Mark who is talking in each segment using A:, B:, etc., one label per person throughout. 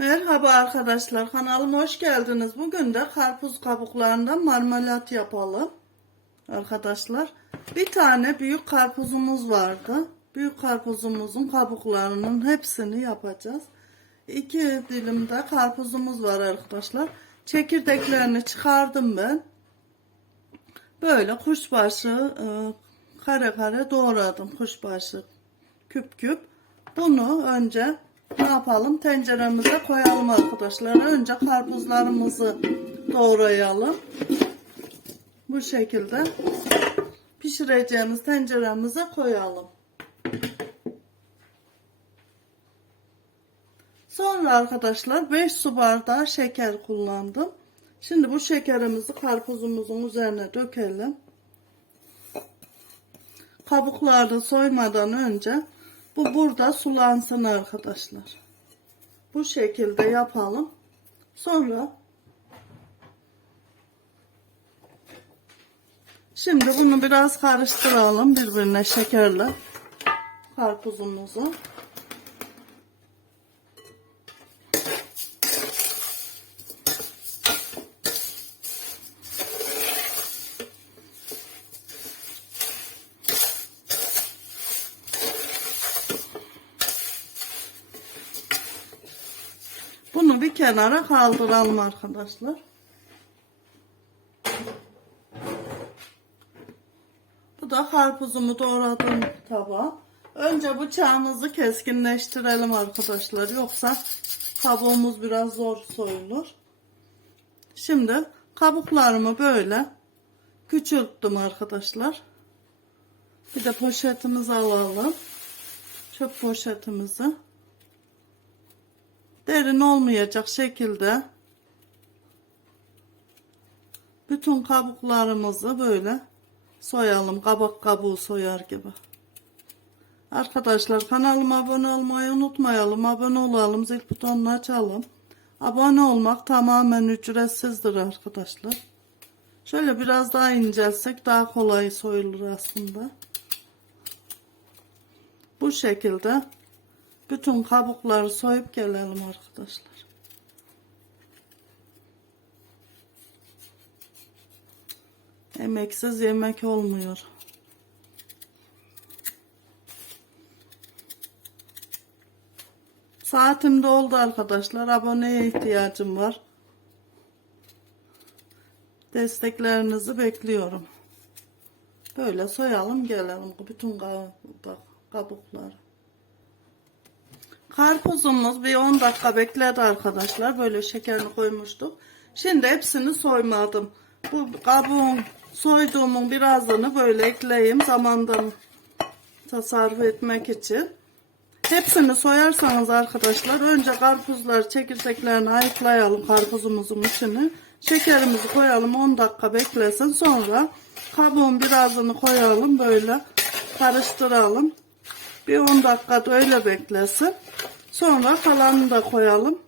A: Merhaba arkadaşlar kanalıma hoş geldiniz. Bugün de karpuz kabuklarından marmelat yapalım. Arkadaşlar bir tane büyük karpuzumuz vardı. Büyük karpuzumuzun kabuklarının hepsini yapacağız. İki dilimde karpuzumuz var arkadaşlar. Çekirdeklerini çıkardım ben. Böyle kuşbaşı e, kare kare doğradım kuşbaşı küp küp. Bunu önce ne yapalım? Tenceremize koyalım arkadaşlar. Önce karpuzlarımızı doğrayalım. Bu şekilde pişireceğimiz tenceremize koyalım. Sonra arkadaşlar 5 su bardağı şeker kullandım. Şimdi bu şekerimizi karpuzumuzun üzerine dökelim. Kabuklarını soymadan önce bu burada sulansın arkadaşlar. Bu şekilde yapalım. Sonra Şimdi bunu biraz karıştıralım birbirine şekerle karpuzumuzu. Bunu bir kenara kaldıralım arkadaşlar. Bu da karpuzumu doğradığım tabağa. Önce bıçağımızı keskinleştirelim arkadaşlar. Yoksa kabuğumuz biraz zor soyulur. Şimdi kabuklarımı böyle küçülttüm arkadaşlar. Bir de poşetimizi alalım. Çöp poşetimizi derin olmayacak şekilde bütün kabuklarımızı böyle soyalım. Kabak kabuğu soyar gibi. Arkadaşlar kanalıma abone olmayı unutmayalım. Abone olalım. Zil butonunu açalım. Abone olmak tamamen ücretsizdir arkadaşlar. Şöyle biraz daha incelsek daha kolay soyulur aslında. Bu şekilde bütün kabukları soyup gelelim arkadaşlar. Emeksiz yemek olmuyor. Saatim doldu arkadaşlar. Aboneye ihtiyacım var. Desteklerinizi bekliyorum. Böyle soyalım gelelim bütün kabukları. Karpuzumuz bir 10 dakika bekledi arkadaşlar. Böyle şekerini koymuştuk. Şimdi hepsini soymadım. Bu kabuğun soyduğumun birazını böyle ekleyeyim. Zamandan tasarruf etmek için. Hepsini soyarsanız arkadaşlar önce karpuzlar çekirdeklerini ayıklayalım karpuzumuzun içine. Şekerimizi koyalım 10 dakika beklesin. Sonra kabuğun birazını koyalım böyle karıştıralım. Bir 10 dakika da öyle beklesin. Sonra kalanını da koyalım.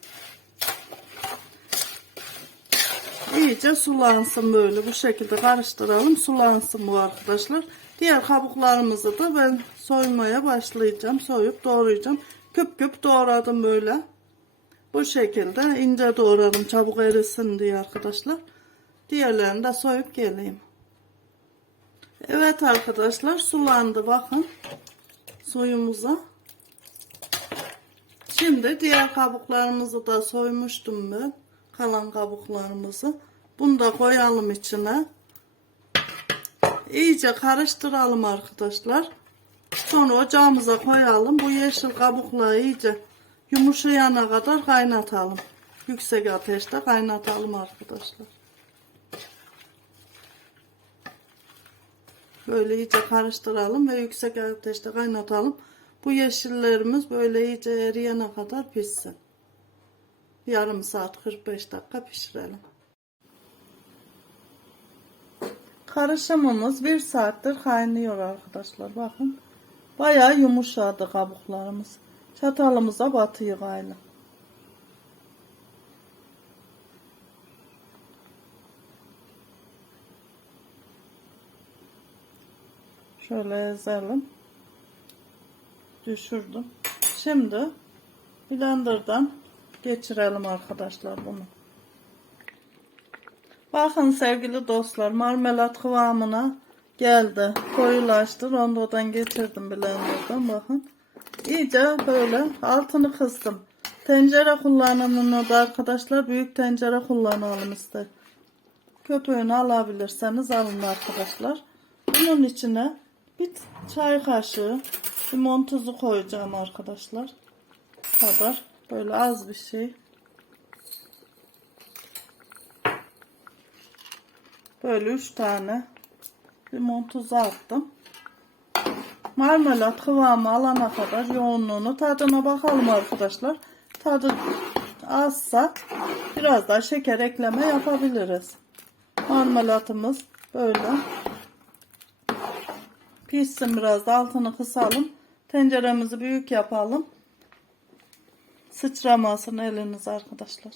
A: İyice sulansın böyle bu şekilde karıştıralım. Sulansın bu arkadaşlar. Diğer kabuklarımızı da ben soymaya başlayacağım. Soyup doğrayacağım. Küp küp doğradım böyle. Bu şekilde ince doğradım çabuk erisin diye arkadaşlar. Diğerlerini de soyup geleyim. Evet arkadaşlar sulandı bakın suyumuza. Şimdi diğer kabuklarımızı da soymuştum ben. Kalan kabuklarımızı. Bunu da koyalım içine. İyice karıştıralım arkadaşlar. Sonra ocağımıza koyalım. Bu yeşil kabukları iyice yumuşayana kadar kaynatalım. Yüksek ateşte kaynatalım arkadaşlar. Böyle iyice karıştıralım ve yüksek ateşte kaynatalım. Bu yeşillerimiz böyle iyice eriyene kadar pişsin. Yarım saat 45 dakika pişirelim. Karışımımız bir saattir kaynıyor arkadaşlar. Bakın. Bayağı yumuşadı kabuklarımız. Çatalımıza batıyor aynı. Şöyle ezelim. Düşürdüm. Şimdi blenderdan geçirelim arkadaşlar bunu. Bakın sevgili dostlar marmelat kıvamına geldi. Koyulaştı. Rondodan geçirdim blenderdan bakın. İyice böyle altını kıstım. Tencere kullanımını da arkadaşlar büyük tencere kullanalım ister. Köpüğünü alabilirseniz alın arkadaşlar. Bunun içine bir çay kaşığı limon tuzu koyacağım arkadaşlar. Kadar. Böyle az bir şey. Böyle üç tane limon tuzu attım. Marmelat kıvamı alana kadar yoğunluğunu tadına bakalım arkadaşlar. Tadı azsa biraz daha şeker ekleme yapabiliriz. Marmelatımız böyle. Pişsin biraz da altını kısalım. Tenceremizi büyük yapalım. Sıçramasın eliniz arkadaşlar.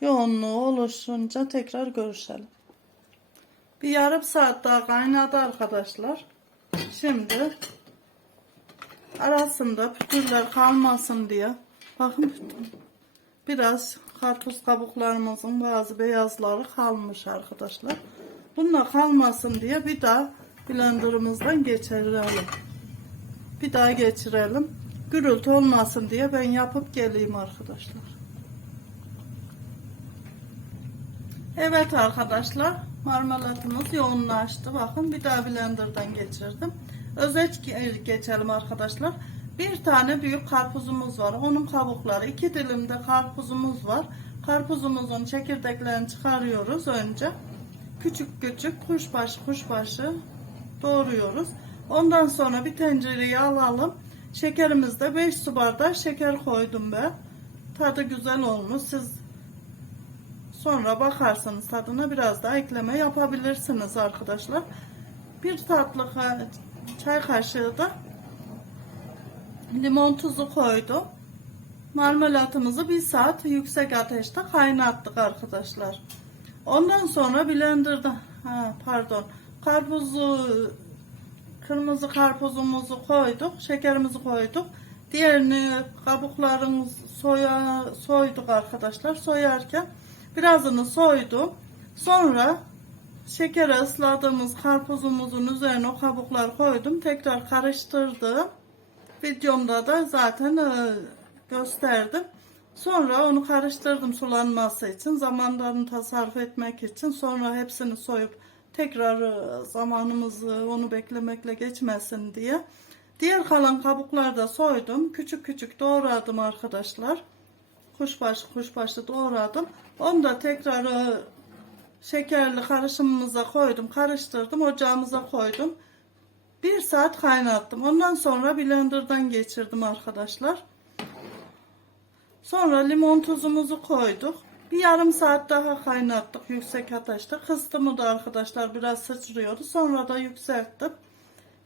A: Yoğunluğu oluşunca tekrar görüşelim. Bir yarım saat daha kaynadı arkadaşlar. Şimdi arasında pütürler kalmasın diye bakın biraz karpuz kabuklarımızın bazı beyazları kalmış arkadaşlar. Bunlar kalmasın diye bir daha blenderımızdan geçirelim. Bir daha geçirelim. Gürültü olmasın diye ben yapıp geleyim arkadaşlar. Evet arkadaşlar marmelatımız yoğunlaştı. Bakın bir daha blenderdan geçirdim. Özet ge- geçelim arkadaşlar. Bir tane büyük karpuzumuz var. Onun kabukları. iki dilim de karpuzumuz var. Karpuzumuzun çekirdeklerini çıkarıyoruz önce. Küçük küçük kuşbaşı kuşbaşı doğruyoruz. Ondan sonra bir tencereye alalım. Şekerimizde 5 su bardağı şeker koydum ben. Tadı güzel olmuş. Siz Sonra bakarsınız tadına biraz daha ekleme yapabilirsiniz arkadaşlar. Bir tatlı çay kaşığı da limon tuzu koydum. Marmelatımızı bir saat yüksek ateşte kaynattık arkadaşlar. Ondan sonra blenderda ha, pardon karpuzu kırmızı karpuzumuzu koyduk, şekerimizi koyduk. Diğerini kabuklarını soya soyduk arkadaşlar. Soyarken birazını soydum. Sonra şekeri ısladığımız karpuzumuzun üzerine o kabukları koydum. Tekrar karıştırdım. Videomda da zaten e, gösterdim. Sonra onu karıştırdım sulanması için. Zamanlarını tasarruf etmek için. Sonra hepsini soyup tekrar e, zamanımızı onu beklemekle geçmesin diye. Diğer kalan kabukları da soydum. Küçük küçük doğradım arkadaşlar. Kuşbaşı kuşbaşı doğradım. Onu da tekrar e, şekerli karışımımıza koydum. Karıştırdım. Ocağımıza koydum. Bir saat kaynattım. Ondan sonra blenderdan geçirdim arkadaşlar. Sonra limon tuzumuzu koyduk. Bir yarım saat daha kaynattık yüksek ateşte. Kıstımı da arkadaşlar biraz sıçrıyordu. Sonra da yükselttim.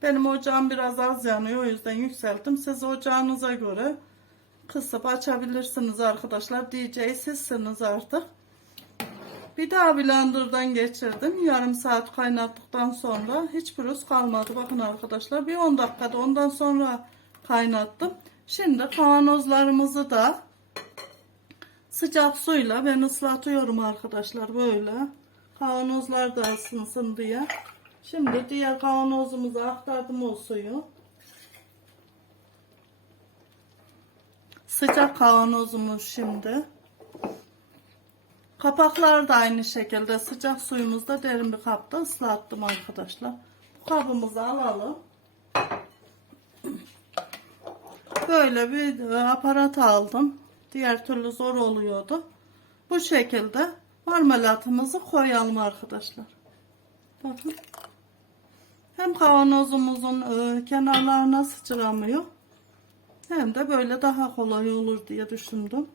A: Benim ocağım biraz az yanıyor o yüzden yükselttim. Siz ocağınıza göre kısıp açabilirsiniz arkadaşlar. DJ sizsiniz artık. Bir daha blenderdan geçirdim. Yarım saat kaynattıktan sonra hiç pürüz kalmadı. Bakın arkadaşlar bir 10 dakikada ondan sonra kaynattım. Şimdi kavanozlarımızı da sıcak suyla ben ıslatıyorum arkadaşlar böyle. Kavanozlar da ısınsın diye. Şimdi diğer kavanozumuza aktardım o suyu. Sıcak kavanozumuz şimdi. Kapaklar da aynı şekilde sıcak suyumuzda derin bir kapta ıslattım arkadaşlar. Bu kabımızı alalım. Böyle bir aparat aldım. Diğer türlü zor oluyordu. Bu şekilde marmelatımızı koyalım arkadaşlar. Bakın. Hem kavanozumuzun e, kenarlarına sıçramıyor. Hem de böyle daha kolay olur diye düşündüm.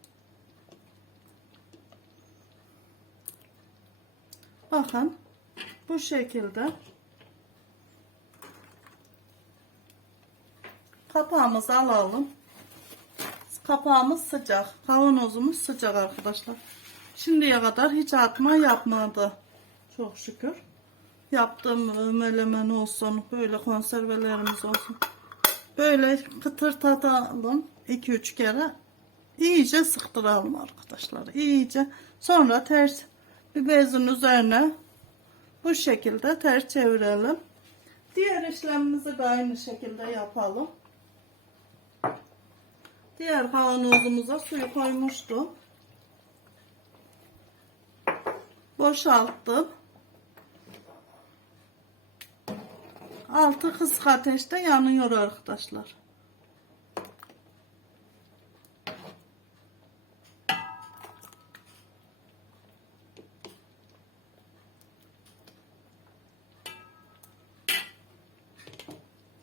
A: Bakın bu şekilde kapağımızı alalım. Kapağımız sıcak. Kavanozumuz sıcak arkadaşlar. Şimdiye kadar hiç atma yapmadı. Çok şükür. Yaptığım melemen olsun, böyle konservelerimiz olsun. Böyle kıtır tatalım 2-3 kere. iyice sıktıralım arkadaşlar. İyice. Sonra ters bir bezin üzerine bu şekilde ters çevirelim. Diğer işlemimizi de aynı şekilde yapalım. Diğer kavanozumuza suyu koymuştum. Boşalttım. Altı kısık ateşte yanıyor arkadaşlar.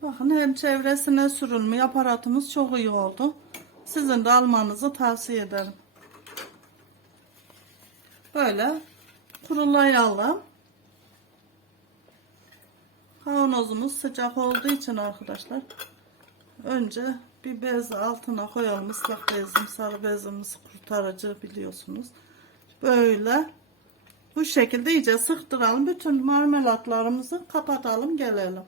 A: Bakın hem çevresine sürülmüyor. Aparatımız çok iyi oldu. Sizin de almanızı tavsiye ederim. Böyle kurulayalım. Kavanozumuz sıcak olduğu için arkadaşlar önce bir bez altına koyalım. Islak bezim, sarı bezimiz kurtarıcı biliyorsunuz. Böyle bu şekilde iyice sıktıralım. Bütün marmelatlarımızı kapatalım gelelim.